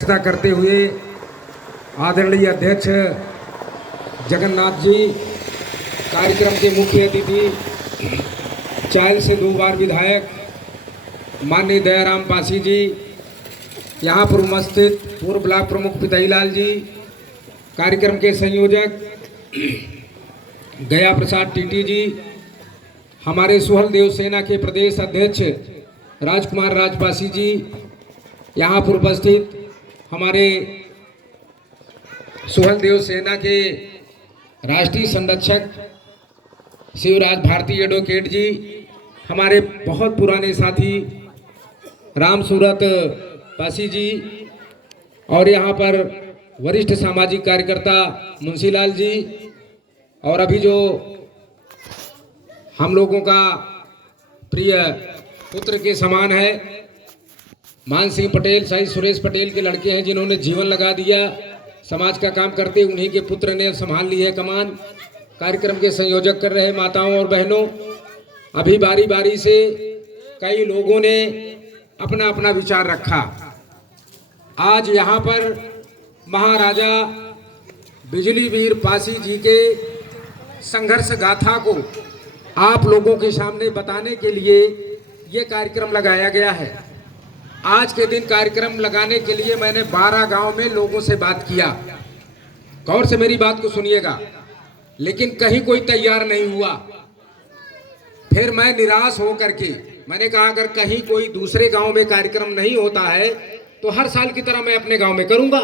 अध्यक्षता करते हुए आदरणीय अध्यक्ष जगन्नाथ जी, कार्यक्रम के मुख्य अतिथि चायल से 2 बार विधायक माननीय दयाराम पासी जी, यहाँ पर उपस्थित पूर्व ब्लॉक प्रमुख पिताईलाल जी, कार्यक्रम के संयोजक गया प्रसाद टीटी जी, हमारे सुहल देव सेना के प्रदेश अध्यक्ष राजकुमार राजपासी जी, यहाँ पर उपस्थित हमारे सुहल देव सेना के राष्ट्रीय संरक्षक शिवराज भारती एडवोकेट जी, हमारे बहुत पुराने साथी राम सूरत पासी जी, और यहाँ पर वरिष्ठ सामाजिक कार्यकर्ता मुंशीलाल जी, और अभी जो हम लोगों का प्रिय पुत्र के समान है मान सिंह पटेल, शाही सुरेश पटेल के लड़के हैं जिन्होंने जीवन लगा दिया समाज का काम करते, उन्हीं के पुत्र ने संभाल ली है कमान। कार्यक्रम के संयोजक कर रहे माताओं और बहनों, अभी बारी बारी से कई लोगों ने अपना अपना विचार रखा। आज यहाँ पर महाराजा बिजली वीर पासी जी के संघर्ष गाथा को आप लोगों के सामने बताने के लिए ये कार्यक्रम लगाया गया है। आज के दिन कार्यक्रम लगाने के लिए मैंने 12 गांव में लोगों से बात किया। गौर से मेरी बात को सुनिएगा, लेकिन कहीं कोई तैयार नहीं हुआ। फिर मैं निराश हो करके मैंने कहा अगर कहीं कोई दूसरे गांव में कार्यक्रम नहीं होता है तो हर साल की तरह मैं अपने गांव में करूंगा,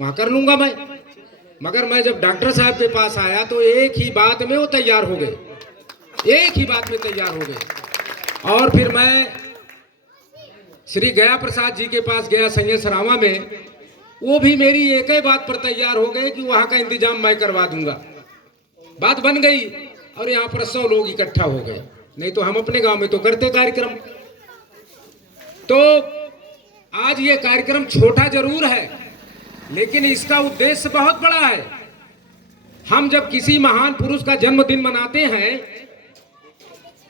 वहां कर लूंगा मैं। मगर मैं जब डॉक्टर साहब के पास आया तो एक ही बात में वो तैयार हो गए, एक ही बात में तैयार हो गए। और फिर मैं श्री गया प्रसाद जी के पास गया संजय सरावा में, वो भी मेरी एक ही बात पर तैयार हो गए कि वहां का इंतजाम मैं करवा दूंगा। बात बन गई और यहाँ पर 100 लोग इकट्ठा हो गए, नहीं तो हम अपने गांव में तो करते कार्यक्रम। तो आज ये कार्यक्रम छोटा जरूर है, लेकिन इसका उद्देश्य बहुत बड़ा है। हम जब किसी महान पुरुष का जन्मदिन मनाते हैं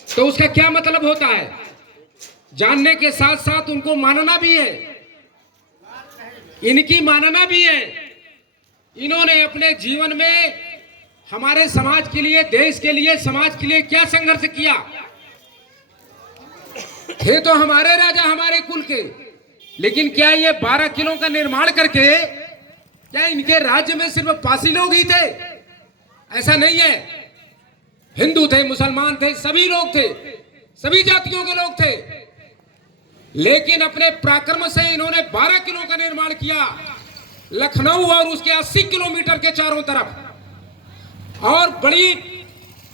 तो उसका क्या मतलब होता है, जानने के साथ साथ उनको मानना भी है, इनकी मानना भी है। इन्होंने अपने जीवन में हमारे समाज के लिए, देश के लिए, समाज के लिए क्या संघर्ष किया। थे तो हमारे राजा हमारे कुल के, लेकिन क्या ये 12 किलों का निर्माण करके क्या इनके राज्य में सिर्फ पासी लोग ही थे? ऐसा नहीं है। हिंदू थे, मुसलमान थे, सभी लोग थे, सभी जातियों के लोग थे। लेकिन अपने पराक्रम से इन्होंने 12 किलो का निर्माण किया, लखनऊ और उसके 80 किलोमीटर के चारों तरफ। और बड़ी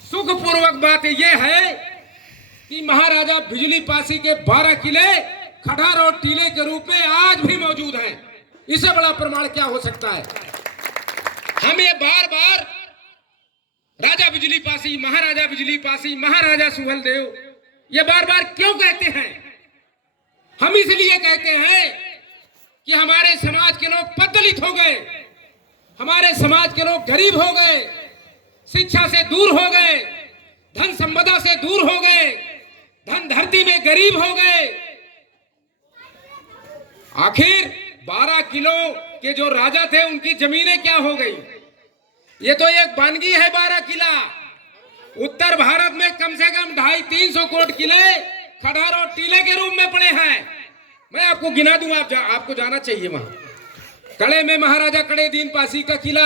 सुखपूर्वक बात यह है कि महाराजा बिजली पासी के 12 किले खटार और टीले के रूप में आज भी मौजूद हैं। इससे बड़ा प्रमाण क्या हो सकता है? हम ये बार बार राजा बिजली पासी, महाराजा बिजली पासी, महाराजा सुहल देव, ये बार बार क्यों कहते हैं? हम इसलिए कहते हैं कि हमारे समाज के लोग पददलित हो गए, हमारे समाज के लोग गरीब हो गए, शिक्षा से दूर हो गए, धन संपदा से दूर हो गए, धन धरती में गरीब हो गए। आखिर 12 किलो के जो राजा थे उनकी जमीनें क्या हो गई? ये तो एक वानगी है 12 किला। उत्तर भारत में कम से कम 250-300 कोट किले खटार और टीले के रूप में पड़े हैं। मैं आपको गिना दूं, आपको जाना चाहिए। वहां कड़े में महाराजा कड़े दीन पासी का किला,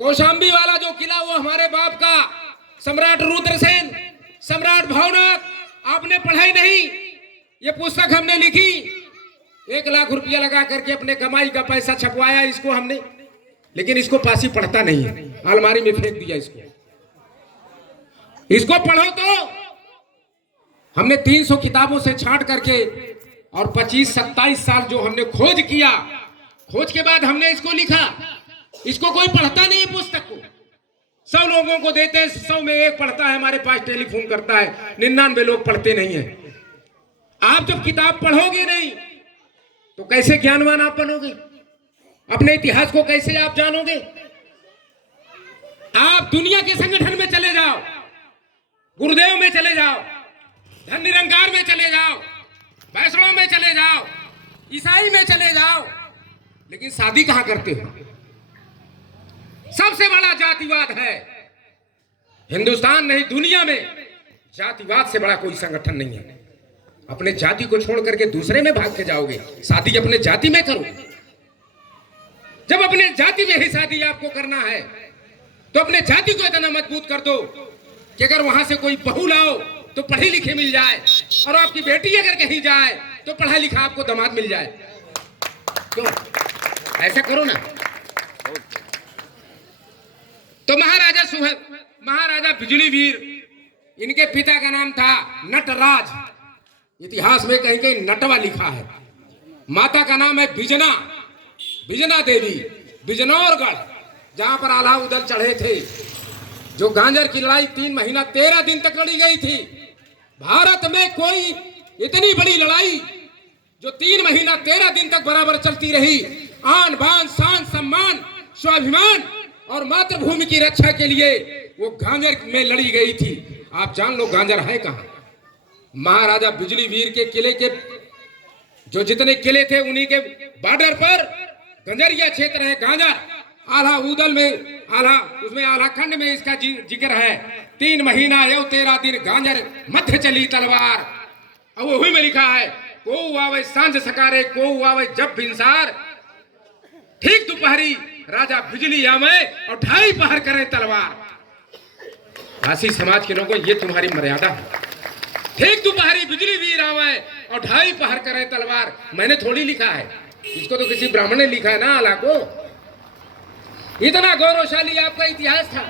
कौशाम्बी वाला जो किला वो हमारे बाप का सम्राट रुद्रसेन, सम्राट भवनाथ। आपने पढ़ाई नहीं, ये पुस्तक हमने लिखी, 1 लाख रुपया लगा करके अपने कमाई का पैसा छपवाया इसको हमने, लेकिन इसको पासी पढ़ता नहीं है, अलमारी में फेंक दिया इसको। इसको पढ़ो तो हमने 300 किताबों से छांट करके और 25-27 साल जो हमने खोज किया, खोज के बाद हमने इसको लिखा। इसको कोई पढ़ता नहीं है पुस्तक को, 100 लोगों को देते हैं, 100 में 1 पढ़ता है, हमारे पास टेलीफोन करता है, 99 लोग पढ़ते नहीं है। आप जब किताब पढ़ोगे नहीं तो कैसे ज्ञानवान आप बनोगे? अपने इतिहास को कैसे आप जानोगे? आप दुनिया के संगठन में चले जाओ, गुरुदेव में चले जाओ, धन निरंकार में चले जाओ, वैष्णव में चले जाओ, ईसाई में चले जाओ, लेकिन शादी कहां करते हो? सबसे बड़ा जातिवाद है हिंदुस्तान नहीं, दुनिया में जातिवाद से बड़ा कोई संगठन नहीं है। अपने जाति को छोड़ करके दूसरे में भाग के जाओगे, शादी अपने जाति में करो। जब अपने जाति में ही शादी आपको करना है तो अपने जाति को इतना मजबूत कर दो कि अगर वहां से कोई बहू लाओ तो पढ़ी लिखी मिल जाए, और आपकी बेटी अगर कहीं जाए तो पढ़ा लिखा आपको दामाद मिल जाए। क्यों ऐसा करो ना। तो महाराजा बिजली वीर, इनके पिता का नाम था नटराज, इतिहास में कहीं कहीं नटवा लिखा है। माता का नाम है बिजना देवी, बिजनौरगढ़, जहां पर आल्हा उदल चढ़े थे। जो गांजर की लड़ाई 3 महीना 13 दिन तक लड़ी गई थी। भारत में कोई इतनी बड़ी लड़ाई जो 3 महीना 13 दिन तक बराबर चलती रही, आन बान शान सम्मान स्वाभिमान और मातृभूमि की रक्षा के लिए वो गांजर में लड़ी गई थी। आप जान लो गांजर है कहां। महाराजा बिजली वीर के किले के जो जितने किले थे उन्हीं के बॉर्डर पर गंजरिया क्षेत्र है गांजर। आल्हा उदल में उसमें आल्हा खंड में इसका जिक्र है। 3 महीना एवं 13 दिन गांजर मध्य चली तलवार। अब वही में लिखा है, को आवे सांझ सकारे, को आवे जब भिनसार, ठीक दोपहरी राजा बिजली आवे और 2.5 पहर करें तलवार। काशी समाज के लोगों, ये तुम्हारी मर्यादा है। ठीक दोपहरी बिजली वीर आवे और 2.5 पहर करें तलवार। मैंने थोड़ी लिखा है, इसको तो किसी ब्राह्मण ने लिखा है ना आल्हा को। इतना गौरवशाली आपका इतिहास था।